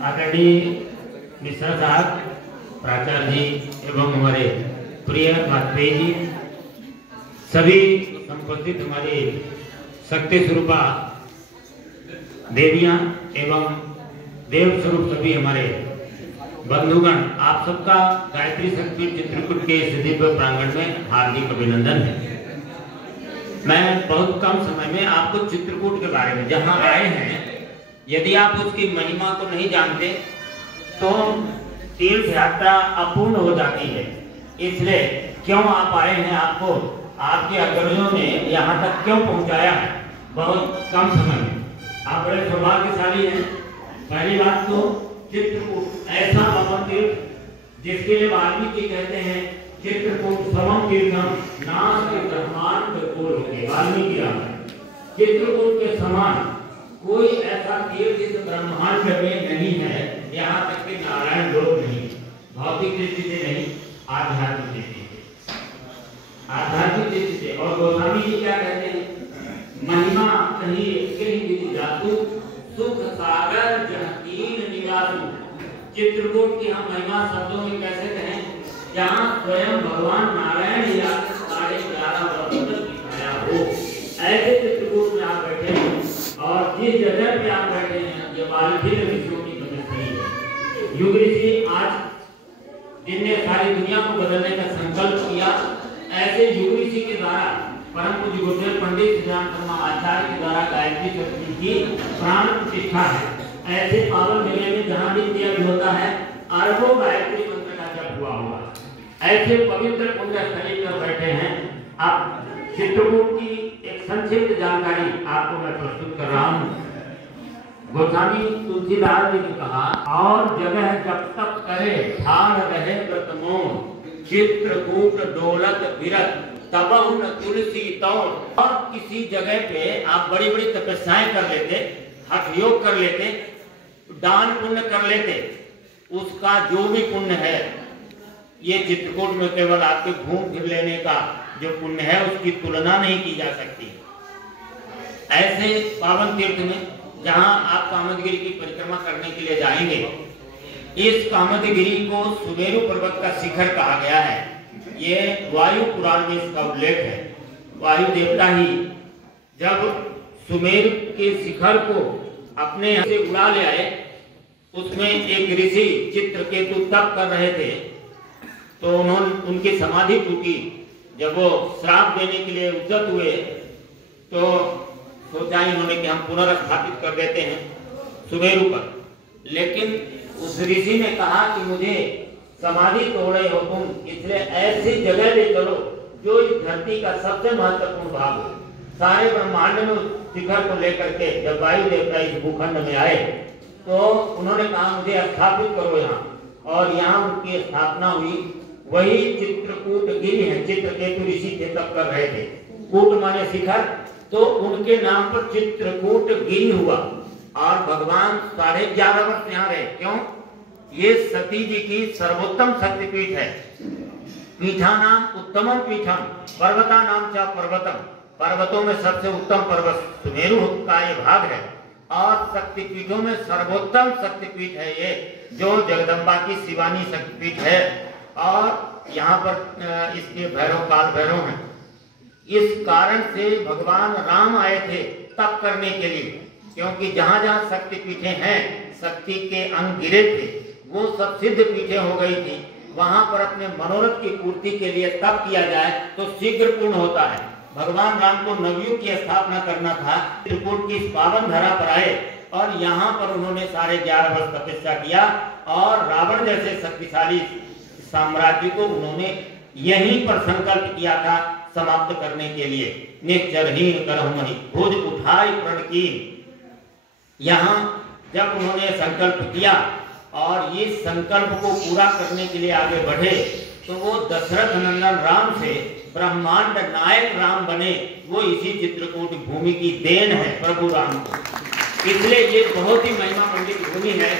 आदरणीय मिश्रा साहब, प्राचार्य जी एवं हमारे प्रिय वाजपेयी जी, सभी संबंधित हमारे शक्ति स्वरूपा देवियां एवं देव स्वरूप सभी हमारे बंधुगण, आप सबका गायत्री शक्ति चित्रकूट के इस दिव्य प्रांगण में हार्दिक अभिनंदन है। मैं बहुत कम समय में आपको चित्रकूट के बारे में, जहां आए हैं, यदि आप उसकी महिमा को नहीं जानते तो तीर्थ यात्रा अपूर्ण हो जाती है। इसलिए क्यों आप आए हैं, आपको आपके अग्रजों ने यहाँ तक क्यों पहुँचाया है बहुत कम समय में। आप बड़े सौभाग्यशाली हैं। पहली बात तो चित्रकूट ऐसा भवन तीर्थ जिसके लिए वाल्मीकि कहते हैं चित्रकूट समम तीर्थम नास्ति ब्रह्मांड गोलोके। वाल्मीकि चित्रकूट के समान कोई ऐसा तीर्थ इस ब्रह्मांड में नहीं है। यहाँ तक कि नारायण लोक नहीं, भौतिक दृष्टि से नहीं, आध्यात्मिक दृष्टि से, आध्यात्मिक दृष्टि से। और गोस्वामी जी क्या कहते हैं, महिमा कहीं कहीं विधि जातु सुख सागर जहकीन निवासु। चित्रकूट की हम महिमा शब्दों में कैसे कहें, जहाँ स्वयं भगवान नारायण ही आकर 11.5 वर्षों तक दिखाया हो, ऐसे चित्रकूट में आप बैठे हैं। और जिस जगह पे आप बैठे हैं ये वाल्मीकि ऋषियों की तपस्या है। युग ऋषि आज जिनने सारी दुनिया को बदलने का संकल्प किया, ऐसे युग ऋषि के द्वारा परम पूज्य गुरुदेव पंडित श्रीराम शर्मा आचार्य के द्वारा गायत्री शक्ति की प्राण प्रतिष्ठा है। ऐसे पावन मेले में जहाँ भी यज्ञ होता है अरबों गायत्री मंत्र का जप हुआ होगा। ऐसे पवित्र पुण्य स्थली पर बैठे हैं आप। चित्रकूट की एक संक्षिप्त जानकारी आपको मैं प्रस्तुत कर रहा हूँ। गोस्वामी तुलसीदास जी ने कहा, और जगह जब तक करे ठाड़ रहे व्रतमोन, चित्रकूट डोलत विरत तबहु न तुलसी तौर। और किसी जगह पे आप बड़ी बड़ी तपस्याएं कर लेते, हठ योग कर लेते, दान पुण्य कर लेते, उसका जो भी पुण्य है ये चित्रकूट में केवल आपके घूम फिर लेने का जो पुण्य है उसकी तुलना नहीं की जा सकती। ऐसे पावन तीर्थ में जहां आप कामदगिरी की परिक्रमा करने के लिए जाएंगे, इस कामदगिरी को सुमेरु पर्वत का शिखर कहा गया है। ये वायु पुराण में इसका उल्लेख है। वायु देवता ही जब सुमेरु के शिखर को अपने यहाँ से उड़ा ले आए, उसमें एक ऋषि चित्रकेतु तप कर रहे थे, तो उन्होंने उनकी समाधि टूटी। जब वो श्राप देने के लिए उद्यत हुए तो सोचा इन्होंने कि हम पुनर्स्थापित कर देते हैं सुमेरु पर। लेकिन उस ऋषि ने कहा कि मुझे समाधि तोड़े हो तुम, इसलिए ऐसी जगह ले चलो जो इस धरती का सबसे महत्वपूर्ण भाग हो। सारे ब्रह्मांड में शिखर को लेकर के जब वायु देवता इस भूखंड में आए तो उन्होंने कहा मुझे स्थापित करो यहाँ, और यहाँ उनकी स्थापना हुई। वही चित्रकूट गिरी है। चित्रकेतु ऋषि थे तब कर रहे थे, कूट माने शिखर, तो उनके नाम पर चित्रकूट गिरी हुआ। और भगवान 11.5 वर्ष यहाँ रहे। क्यों? ये सती जी की सर्वोत्तम शक्तिपीठ है। पीठा नाम उत्तमम पीठम, पर्वता नाम चा पर्वतम। पर्वतों में सबसे उत्तम पर्वत सुमेरु का ये भाग है। और शक्तिपीठों में सर्वोत्तम शक्तिपीठ है ये, जो जगदम्बा की शिवानी शक्तिपीठ है। और यहाँ पर इसके भैरव काल भैरव हैं। इस कारण से भगवान राम आए थे तप करने के लिए, क्योंकि जहाँ जहाँ शक्तिपीठें हैं, शक्ति के अंग गिरे थे, वो सब सिद्ध पीठें हो गई थी। वहां पर अपने मनोरथ की पूर्ति के लिए तप किया जाए तो शीघ्र पूर्ण होता है। भगवान राम को नवयुग की स्थापना करना था, चित्रकूट की इस पावन धरा पर आए और यहाँ पर उन्होंने 11.5 वर्ष तपस्या किया। और रावण जैसे शक्तिशाली साम्राज्य को उन्होंने यहीं पर संकल्प किया था समाप्त करने के लिए। निश्चरहीन करहुमहि भुज उठाई प्रण की। यहाँ जब उन्होंने संकल्प किया और ये संकल्प को पूरा करने के लिए आगे बढ़े, तो वो दशरथ नंदन राम से ब्रह्मांड नायक राम बने। वो इसी चित्रकूट भूमि की देन है प्रभु राम को। इसलिए ये बहुत ही महिमा मंडित भूमि है।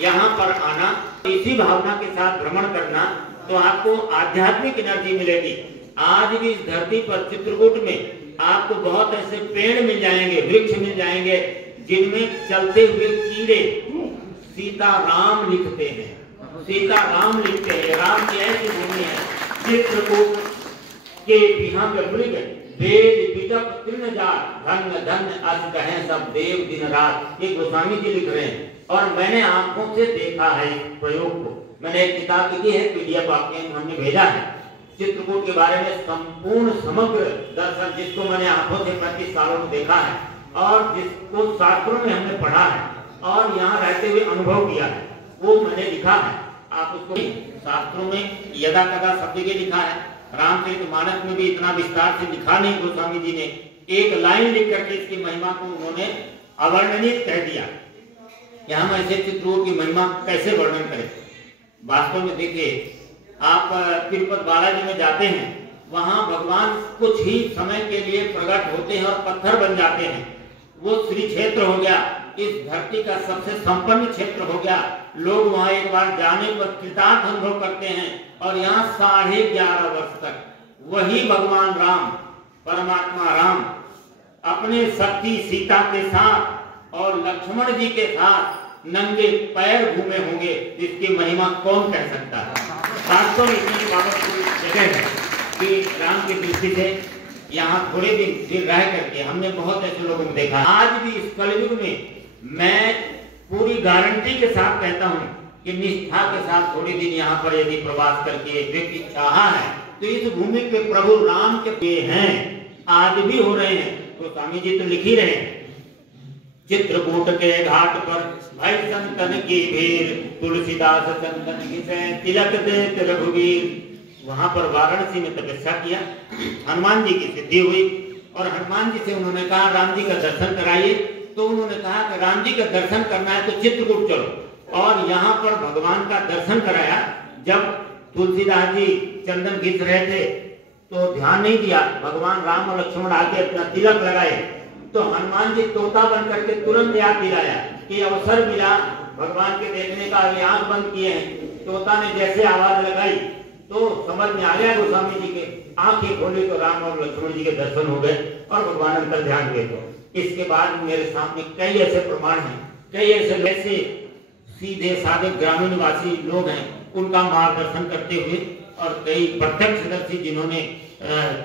यहाँ पर आना, इसी भावना के साथ भ्रमण करना, तो आपको आध्यात्मिक एनर्जी मिलेगी। आज भी इस धरती पर चित्रकूट में आपको बहुत ऐसे पेड़ मिल जाएंगे, वृक्ष मिल जाएंगे, जिनमें चलते हुए कीड़े सीता राम लिखते हैं, सीता राम लिखते हैं। राम की ऐसी भूमि है, चित्रकूट के बिहार में मृग वेद विजप तीन जार धन धन अस कहें सब देव दिन रात। ये गोस्वामी जी लिख रहे हैं और मैंने आंखों से देखा है इस प्रयोग को। मैंने एक किताब लिखी है, पीडीएफ आपके हमने भेजा है, चित्रकूट के बारे में संपूर्ण समग्र दर्शन, जिसको मैंने आंखों से 35 सालों में देखा है और जिसको शास्त्रों में हमने पढ़ा है और यहाँ रहते हुए अनुभव किया है, वो मैंने लिखा है। आप उसको शास्त्रों में यदा कदा सब जगह लिखा है, रामचरितमानस में भी इतना विस्तार से लिखा नहीं गोस्वामी जी ने, एक लाइन लिख करके इसकी महिमा को उन्होंने अवर्णनित कह दिया। यहाँ हम ऐसे चित्रकूट की महिमा कैसे वर्णन करें। वास्तव में देखिए, आप तिरुपति बालाजी में जाते हैं, वहां भगवान कुछ ही समय के लिए प्रकट होते हैं और पत्थर बन जाते हैं। वो श्री क्षेत्र हो गया, इस धरती का सबसे संपन्न क्षेत्र हो गया। लोग वहां एक बार जाने पर कृतार्थ अनुभव करते हैं और यहाँ 11.5 वर्ष तक वही भगवान राम, परमात्मा राम अपने सती सीता के साथ और लक्ष्मण जी के साथ नंगे पैर घूमे होंगे, जिसकी महिमा कौन कह सकता है। वास्तव में इतनी पावरफुल जगह है कि राम की दृष्टि से यहाँ थोड़े दिन फिर रह करके हमने बहुत ऐसे लोगों को देखा। आज भी इस कलयुग में मैं पूरी गारंटी के साथ कहता हूँ कि निष्ठा के साथ थोड़े दिन यहाँ पर यदि प्रवास करके व्यक्ति चाहा है तो इस भूमि पे प्रभु राम के पे हैं, आज भी हो रहे हैं। तो स्वामी जी तो लिख ही रहे हैं, चित्रकूट के घाट पर भाई संतन की भीड़, तुलसीदास चंदन की तिलक दे रघुवीर। वहां पर वाराणसी में तपस्या किया, हनुमान जी की सिद्धि हुई और हनुमान जी से उन्होंने कहा राम जी का दर्शन कराइए। तो उन्होंने कहा कि राम जी का दर्शन करना है तो चित्रकूट चलो, और यहाँ पर भगवान का दर्शन कराया। जब तुलसीदास जी चंदन घिस रहे थे तो ध्यान नहीं दिया, भगवान राम और लक्ष्मण आके अपना तिलक लगाए तो हनुमान जी तोता बन करके तुरंत याद दिलाया कि अवसर मिला भगवान के देखने का, अभी आंख बंद किए हैं। तोता ने जैसे आवाज लगाई तो समझ में आ गया गोस्वामी जी के, आंखें खोली तो राम और लक्ष्मण जी के दर्शन हो गए और भगवान अंतर ध्यान हुए। तो इसके बाद मेरे सामने कई ऐसे प्रमाण हैं, कई ऐसे सीधे साधे ग्रामीण निवासी लोग हैं, उनका मार्गदर्शन करते हुए और कई प्रत्यक्षदर्शी जिन्होंने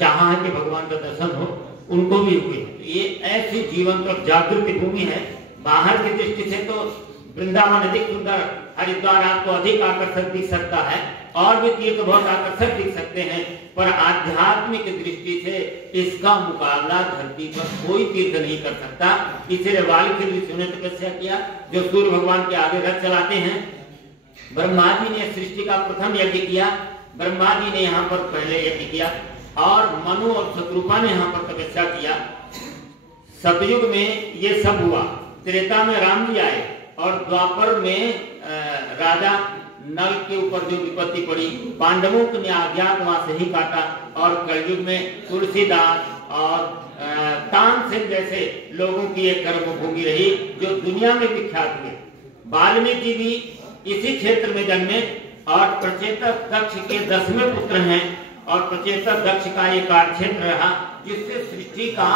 चाहा है कि भगवान का दर्शन हो, उनको भी हुए। ये ऐसी जीवंत और जागृत भूमि है। बाहर की दृष्टि से तो वृंदावन अधिक सुंदर, हरिद्वार आपको अधिक आकर्षक दिख सकता है और भी तीर्थ बहुत आकर्षक दिख सकते हैं, पर आध्यात्मिक दृष्टि से इसका मुकाबला धरती पर कोई तीर्थ नहीं कर सकता। इसलिए वाल्मीकि ऋषि ने तपस्या किया, जो सूर्य भगवान के आगे रथ चलाते हैं। ब्रह्मा जी ने सृष्टि का प्रथम यज्ञ किया, ब्रह्मा जी ने यहाँ पर पहले यज्ञ किया और मनु और शत्रुपा ने यहाँ पर तपस्या किया। सतयुग में ये सब हुआ, त्रेता में राम जी आए और द्वापर में राजा नल के ऊपर जो विपत्ति पड़ी, पांडवों ने अज्ञातवास ही काटा और कलयुग में तुलसीदास और तानसेन जैसे लोगों की एक कर्मभूमि रही जो दुनिया में विख्यात हुए। वाल्मीकि भी इसी क्षेत्र में जन्मे और प्रचेतक दक्ष के 10वें पुत्र हैं और प्रचेतक दक्ष का ये कार्यक्षेत्र रहा जिससे सृष्टि का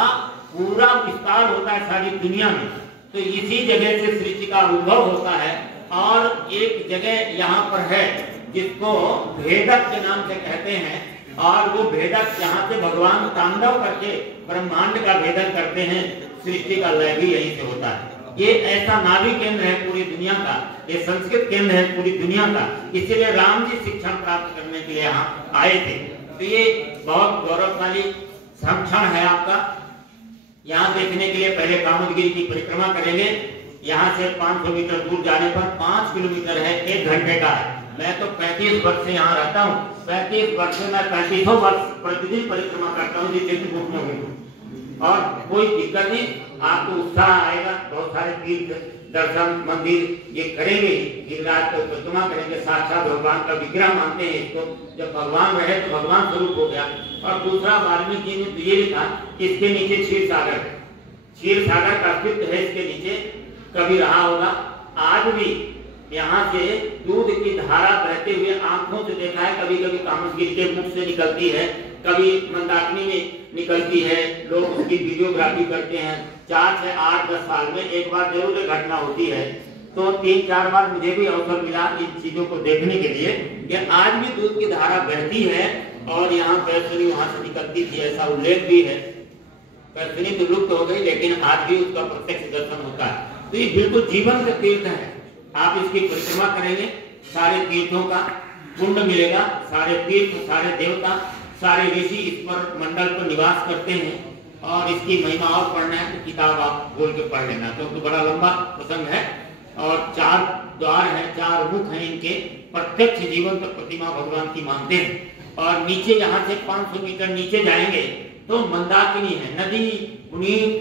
पूरा विस्तार होता है सारी दुनिया में। तो इसी जगह से सृष्टि का उद्भव होता है और एक जगह यहाँ पर है जिसको भेदक के नाम से कहते हैं और वो भेदक यहाँ से भगवान तांडव करके ब्रह्मांड का भेदन करते हैं। सृष्टि का लय भी यहीं से होता है। ये ऐसा नाभि केंद्र है पूरी दुनिया का, ये संस्कृत केंद्र है पूरी दुनिया का। इसलिए राम जी शिक्षण प्राप्त करने के लिए यहाँ आए थे। तो ये बहुत गौरवशाली संरक्षण है आपका। यहाँ देखने के लिए पहले कामोदगिरी की परिक्रमा करेंगे। यहाँ से 500 मीटर दूर जाने पर 5 किलोमीटर है, 1 घंटे का है। मैं तो 35 वर्ष से यहाँ रहता हूँ, 35 वर्ष से मैं 35 वर्ष प्रतिदिन परिक्रमा करता हूँ जिस चित्रकूट में हूँ और कोई दिक्कत नहीं। आपको उत्साह आएगा, बहुत सारे तीर्थ दर्शन मंदिर ये करेंगे, गिरिराज को परिक्रमा करेंगे, साक्षात भगवान का विग्रह मानते हैं इसको। जब भगवान रहे तो भगवान स्वरूप हो गया। और दूसरा वाल्मीकि ने तो ये लिखा इसके नीचे क्षीर सागर है, क्षीर सागर का अस्तित्व है इसके नीचे, कभी रहा होगा। आज भी यहाँ से दूध की धारा बहते हुए आंखों से देखा है, कभी कभी कामोदगिरी के मुख से निकलती है, कभी मंदाकिनी में निकलती है। लोग उसकी वीडियोग्राफी करते हैं। 4 से 8-10 साल में एक बार जरूर घटना होती है। तो 3-4 बार मुझे भी अवसर मिला इन चीजों को देखने के लिए कि आज भी दूध की धारा बहती है और यहाँ पैसुनी वहां से निकलती थी, ऐसा उल्लेख भी है। पैसुनी तो लुप्त हो गई लेकिन आज भी उसका प्रत्यक्ष दर्शन होता है। तो ये बिल्कुल जीवन का तीर्थ है। आप इसकी परिक्रमा करेंगे, सारे तीर्थों का पुण्य मिलेगा। सारे तीर्थ, सारे देवता, सारे ऋषि इस पर मंडल पर निवास करते हैं। और इसकी महिमा और पढ़ना है तो किताब आप बोल के पढ़ लेना, तो बड़ा लंबा प्रसंग है। और 4 द्वार हैं, 4 मुख हैं इनके। प्रत्यक्ष जीवंत प्रतिमा भगवान की मानते हैं। और नीचे यहाँ से 500 मीटर नीचे जाएंगे तो मंदाकिनी है, नदी पुनीत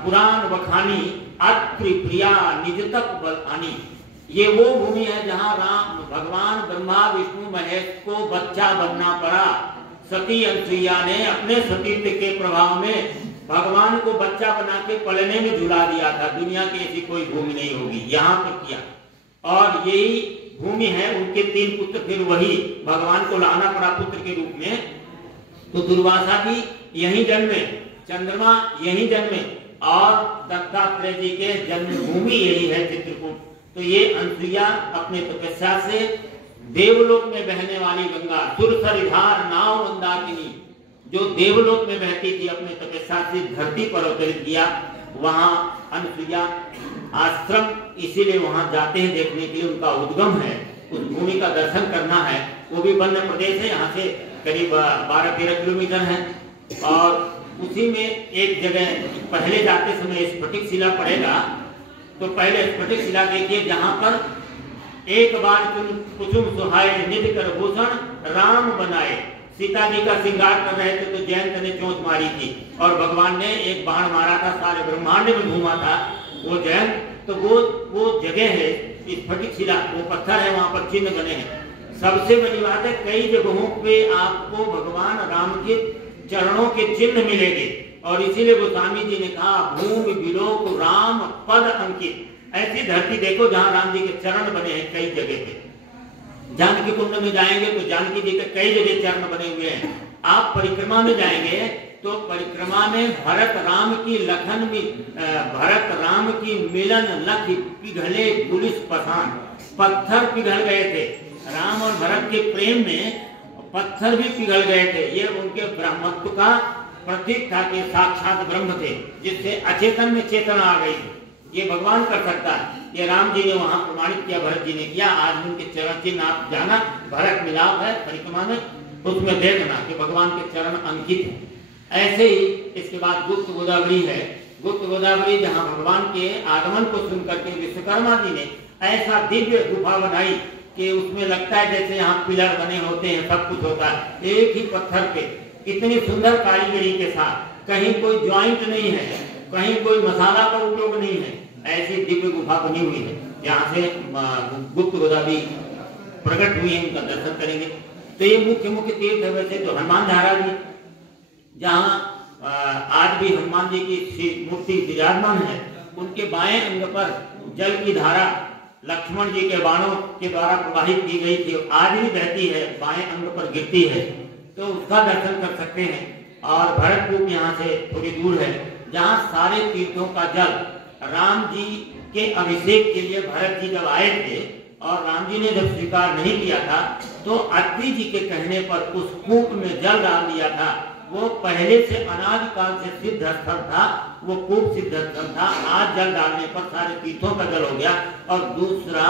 पुराण बखानी अत्रि प्रिया निज तक बलानी। ये वो भूमि है जहाँ राम भगवान ब्रह्मा विष्णु महेश को बच्चा बनना पड़ा। सती अनुसुईया ने अपने सतीत्व के प्रभाव में भगवान को बच्चा बना के पलने में झुला दिया था। दुनिया की ऐसी कोई भूमि नहीं होगी, यहाँ पर किया। और यही भूमि है उनके 3 पुत्र, फिर वही भगवान को लाना पड़ा पुत्र के रूप में। तो दुर्वासा भी यही जन्मे, चंद्रमा यही जन्मे और दत्तात्रेय जी के जन्मभूमि यही है चित्रकूट। तो ये अनुसुईया अपने तपस्या से देवलोक में बहने वाली गंगा सुरसरिधार नाव मंदाकिनी, जो देवलोक में बहती थी, अपने तपस्या से धरती पर अवतरित किया। वहां अनुसुईया आश्रम, इसीलिए वहां जाते हैं देखने के लिए, उनका उद्गम है, उस भूमि का दर्शन करना है। वो भी वन्य प्रदेश है, यहाँ से करीब 12-13 किलोमीटर है। और उसी में एक जगह पहले जाते समय स्फटिक शिला पड़ेगा, तो पहले स्फटिक शिला देखिए जहाँ पर एक बार कुसुम सुहाए निधि कर भूषण राम बनाए। सीता जी का श्रृंगार कर रहे थे तो जयंत ने चोंच मारी थी और भगवान ने एक बाण मारा था, सारे ब्रह्मांड में घूमा था वो जयंत। तो वो जगह है स्फटिक शिला, वो पत्थर है, वहां पर चिन्ह बने हैं। सबसे बड़ी बात है, कई जगहों पे आपको भगवान राम के चरणों के चिन्ह मिलेंगे। और इसीलिए गोस्वामी जी ने कहा भूमि विलोक राम पद अंकित। ऐसी धरती देखो जहां राम जी के चरण बने हैं कई जगह पे। जानकी कुंड में जाएंगे तो जानकी जी के कई जगह चरण बने हुए हैं। आप परिक्रमा में जाएंगे तो परिक्रमा में भरत राम की लखन में भरत राम की मिलन लख पिघले पुलिस पठान। पत्थर पिघल गए थे, राम और भरत के प्रेम में पत्थर भी पिघल गए थे। ये उनके ब्रह्मत्व का प्रतीक था कि साक्षात ब्रह्म थे, जिससे अचेतन में चेतना आ गई। ये भगवान कर सकता है। ये राम जी ने वहां प्रमाणित किया, भरत जी ने किया। आज उनके चरण चिन्ह आप जाना, भरत मिलाप है परिक्रमा में, उसमें देखना कि भगवान के चरण अंकित है। ऐसे ही इसके बाद गुप्त गोदावरी है। गुप्त गोदावरी जहाँ भगवान के आगमन को सुन करके विश्वकर्मा जी ने ऐसा दिव्य गुफा बनाई कि उसमें लगता है जैसे यहाँ पिलर बने होते हैं, सब कुछ होता है एक ही पत्थर पे, इतनी सुंदर कारीगरी के साथ। कहीं कोई ज्वाइंट नहीं है, कहीं कोई मसाला का उपयोग नहीं है, ऐसी दिव्य गुफा बनी हुई है। यहाँ से गुप्त गोदावरी प्रकट हुई है, उनका दर्शन करेंगे। तो ये मुख्य मुख्य तीर्थ है। वैसे तो हनुमान धारा भी, जहाँ आज भी हनुमान जी की मूर्ति विराजमान है, उनके बाएं अंग पर जल की धारा लक्ष्मण जी के बाणों के द्वारा प्रवाहित की गई थी, आज भी बहती है, बाएं अंग पर गिरती है, तो उसका दर्शन कर सकते हैं। और भरतपुर यहाँ से थोड़ी दूर है, जहाँ सारे तीर्थों का जल राम जी के अभिषेक के लिए भरत जी जब आए थे और राम जी ने जब स्वीकार नहीं किया था, तो अत्रि जी के कहने पर उस कूप में जल डाल दिया था। वो पहले से अनादि काल से सिद्ध स्थल था, वो कूप सिद्ध स्थल था। आज जल डालने पर सारे तीर्थों का जल हो गया। और दूसरा,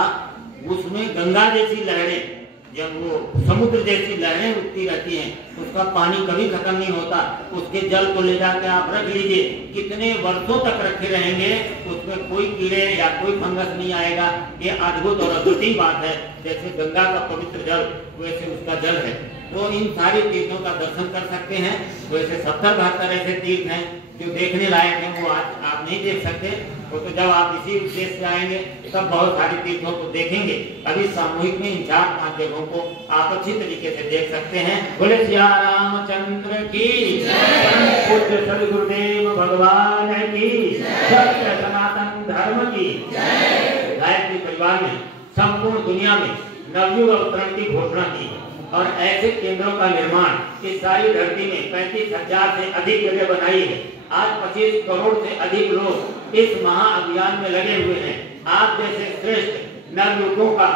उसमें गंगा जैसी लहरें, जब वो समुद्र जैसी लहरें उठती रहती हैं, उसका पानी कभी खत्म नहीं होता। उसके जल को ले जाकर आप रख लीजिए, कितने वर्षों तक रखे रहेंगे, उसमें कोई कीड़े या कोई फंगस नहीं आएगा। ये अद्भुत और अद्वितीय बात है। जैसे गंगा का पवित्र जल, वैसे उसका जल है। तो इन सारे तीर्थों का दर्शन कर सकते हैं। वैसे 70-72 ऐसे तीर्थ हैं जो देखने लायक हैं, वो आज आप नहीं देख सकते। वो तो जब आप इसी उद्देश्य से आएंगे तब बहुत सारे तीर्थों को देखेंगे। अभी सामूहिक में इन 4-5 जगहों को आप अच्छी तरीके से देख सकते हैं। बोले सिया रामचंद्र की जय, पूज्य सद् गुरुदेव भगवान की सत्य सनातन धर्म की जय। गायत्री परिवार ने संपूर्ण दुनिया में नवयुग अवतरण की घोषणा की और ऐसे केंद्रों का निर्माण इस सारी धरती में 35,000 से अधिक जगह बनाई है। आज 25 करोड़ से अधिक लोग इस महाअभियान में लगे हुए हैं। आप जैसे श्रेष्ठ नर लोगों का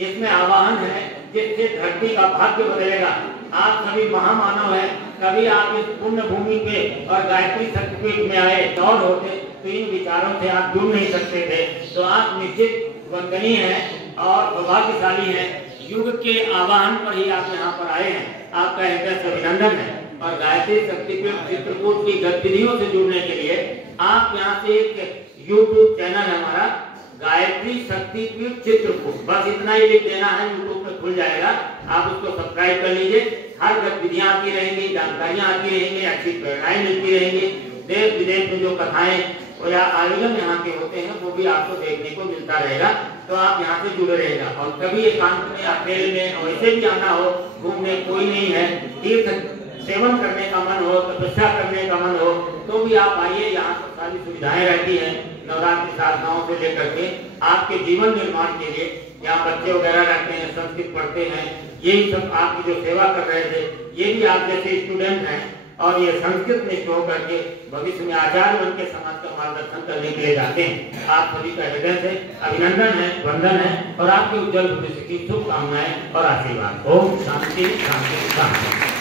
इसमें आवाहन है जिससे धरती का भाग्य बदलेगा। आप सभी महामानव हैं, कभी आप इस पुण्य भूमि पे और गायत्री शक्तिपीठ में आए दौड़ होते तो इन विचारों से आप जुड़ नहीं सकते थे। तो आप निश्चित वंदनीय हैं और सौभाग्यशाली हैं। युग के आवाहन पर ही आप यहाँ पर आए हैं, आपका हृदय से अभिनंदन है। और गायत्री शक्तिपीठ चित्रकूट की गतिविधियों से जुड़ने के लिए आप यहाँ से एक यूट्यूब चैनल है हमारा गायत्री शक्तिपीठ चित्रकूट, बस इतना ही लिख देना है, यूट्यूब पे खुल जाएगा। आप उसको सब्सक्राइब कर लीजिए। हर गतिविधियां आती रहेंगी, जानकारियां आती रहेंगी, अच्छी प्रेरणाएं मिलती रहेंगी। देश विदेश में जो कथाएं और या आयोजन यहाँ के होते हैं वो भी आपको देखने को मिलता रहेगा। तो आप यहाँ से जुड़े रहेगा। और कभी एकांत में अकेले में वैसे भी आना हो घूमने, कोई नहीं है, तीर्थ सेवन करने का मन हो, तपस्या करने का मन हो तो भी आप आइए। यहाँ पर सारी सुविधाएं रहती हैं, नवरात्रि साधनाओं से लेकर के आपके जीवन निर्माण के लिए। यहाँ बच्चे वगैरह रहते हैं, संस्कृत पढ़ते हैं, यही सब आपकी जो सेवा कर रहे थे ये भी आप जैसे स्टूडेंट हैं और ये संस्कृत में शो करके भविष्य में आचार्य बन के समाज का मार्गदर्शन करने के लिए जाते हैं। आप सभी का हृदय से अभिनंदन है, वंदन है और आपके उज्जवल भविष्य की शुभकामनाएं और आशीर्वाद। ओम शांति शांति शांति।